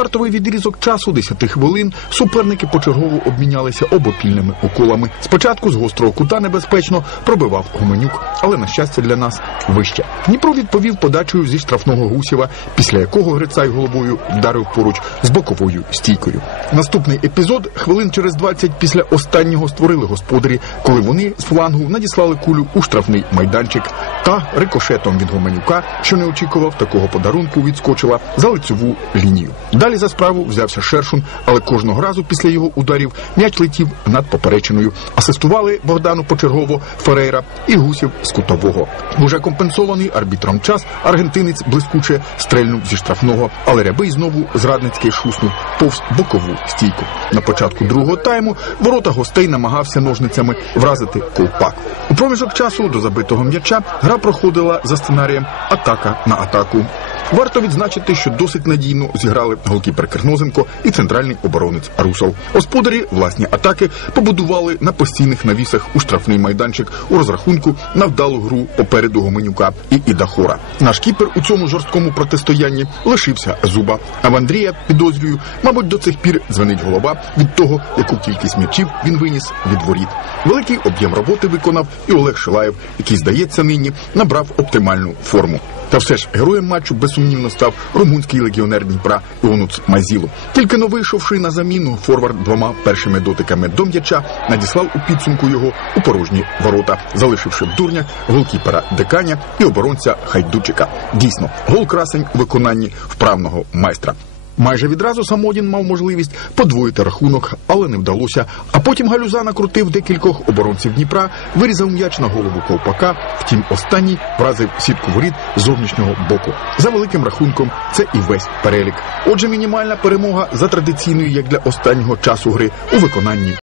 стартовий відрізок часу 10 хвилин суперники почергово обмінялися обопільними уколами. Спочатку з гострого кута небезпечно пробивав Гуменюк, але на щастя для нас вище. Дніпро відповів подачею зі штрафного Гусєва, після якого Грицай головою вдарив поруч з боковою стійкою. Наступний епізод хвилин через 20 після останнього створили господарі, коли вони з флангу надіслали кулю у штрафний майданчик та рикошетом від Гуменюка, що не очікував такого подарунку, відскочила за лицьову лінію. Далі за справу взявся Шершун, але кожного разу після його ударів м'яч летів над поперечиною. Асистували Богдану почергово Ферейра і Гусів з кутового. Уже компенсований арбітром час аргентинець блискуче стрельнув зі штрафного, але рябий знову зрадницький шуснув повз бокову стійку. На початку другого тайму ворота гостей намагався ножницями вразити ковпак. У проміжок часу до забитого м'яча гра проходила за сценарієм атака на атаку. Варто відзначити, що досить надійно зіграли голкіпер Кернозенко і центральний оборонець Русов. Господарі власні атаки побудували на постійних навісах у штрафний майданчик у розрахунку на вдалу гру попереду Гоменюка і Ідахора. Наш кіпер у цьому жорсткому протистоянні лишився зуба. А в Андрія підозрюю, мабуть, до цих пір дзвенить голова від того, яку кількість м'ячів він виніс від воріт. Великий об'єм роботи виконав і Олег Шилаєв, який здається нині набрав оптимальну форму. Та все ж героєм матчу безсумнівно став румунський легіонер Дніпра Іонуц Мазіло. Тільки но вийшовши на заміну, форвард двома першими дотиками до м'яча надіслав у підсумку його у порожні ворота, залишивши в дурнях голкіпера Деканя і оборонця Хайдучика. Дійсно, гол красень у виконанні вправного майстра. Майже відразу Самодін мав можливість подвоїти рахунок, але не вдалося. А потім Галюза накрутив декількох оборонців Дніпра, вирізав м'яч на голову ковпака. Втім, останній вразив сітку воріт зовнішнього боку. За великим рахунком, це і весь перелік. Отже, мінімальна перемога за традиційною, як для останнього часу гри у виконанні